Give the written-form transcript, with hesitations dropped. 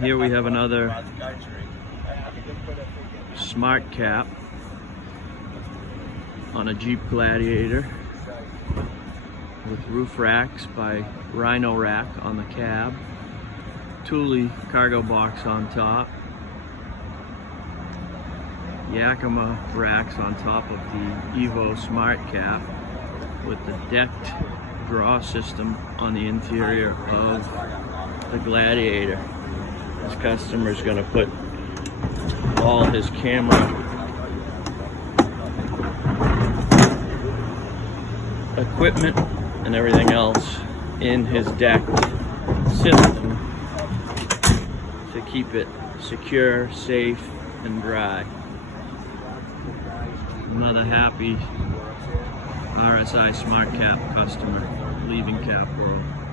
Here we have another SmartCap on a Jeep Gladiator with roof racks by Rhino Rack on the cab, Thule cargo box on top, Yakima racks on top of the Evo SmartCap with the decked draw system on the interior of the Gladiator. This customer is going to put all his camera equipment and everything else in his decked system to keep it secure, safe, and dry. Another happy RSI SmartCap customer leaving Cap World.